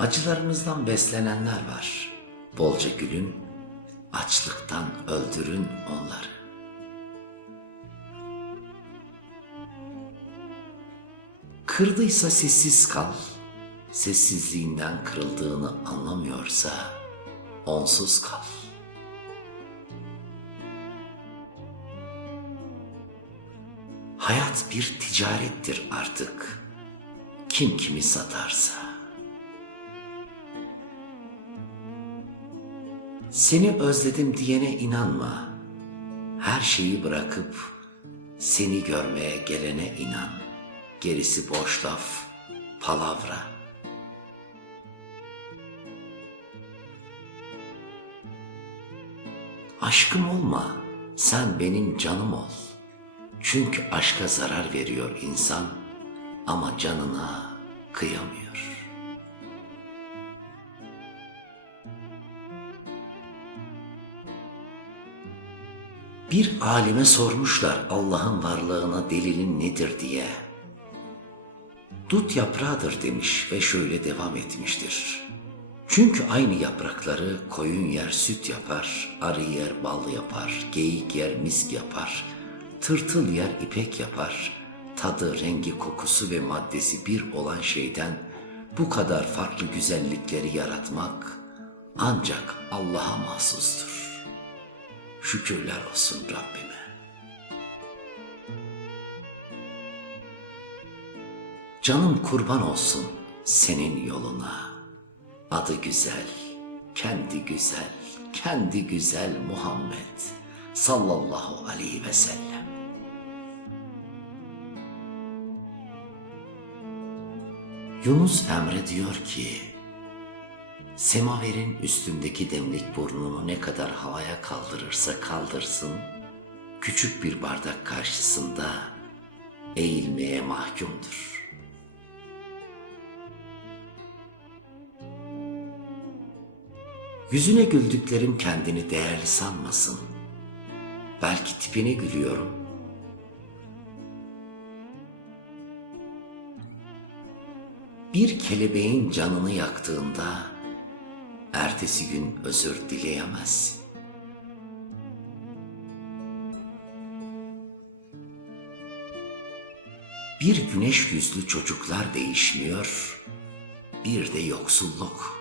Acılarımızdan beslenenler var. Bolca gülün, açlıktan öldürün onları. Kırdıysa sessiz kal. Sessizliğinden kırıldığını anlamıyorsa onsuz kal. Hayat bir ticarettir artık. Kim kimi satarsa. Seni özledim diyene inanma. Her şeyi bırakıp seni görmeye gelene inan. Gerisi boş laf, palavra. Aşkım olma, sen benim canım ol. Çünkü aşka zarar veriyor insan ama canına kıyamıyor. Bir alime sormuşlar Allah'ın varlığına delilin nedir diye. Dut yaprağıdır demiş ve şöyle devam etmiştir. Çünkü aynı yaprakları koyun yer süt yapar, arı yer bal yapar, geyik yer misk yapar, tırtıl yer ipek yapar. Tadı, rengi, kokusu ve maddesi bir olan şeyden bu kadar farklı güzellikleri yaratmak ancak Allah'a mahsustur. Şükürler olsun Rabbime. Canım kurban olsun senin yoluna. Adı güzel, kendi güzel, kendi güzel Muhammed sallallahu aleyhi ve sellem. Yunus Emre diyor ki, Semaverin üstündeki demlik burnunu ne kadar havaya kaldırırsa kaldırsın, küçük bir bardak karşısında eğilmeye mahkumdur. Yüzüne güldüklerim kendini değerli sanmasın. Belki tipine gülüyorum. Bir kelebeğin canını yaktığında ertesi gün özür dileyemezsin. Bir güneş yüzlü çocuklar değişmiyor, bir de yoksulluk.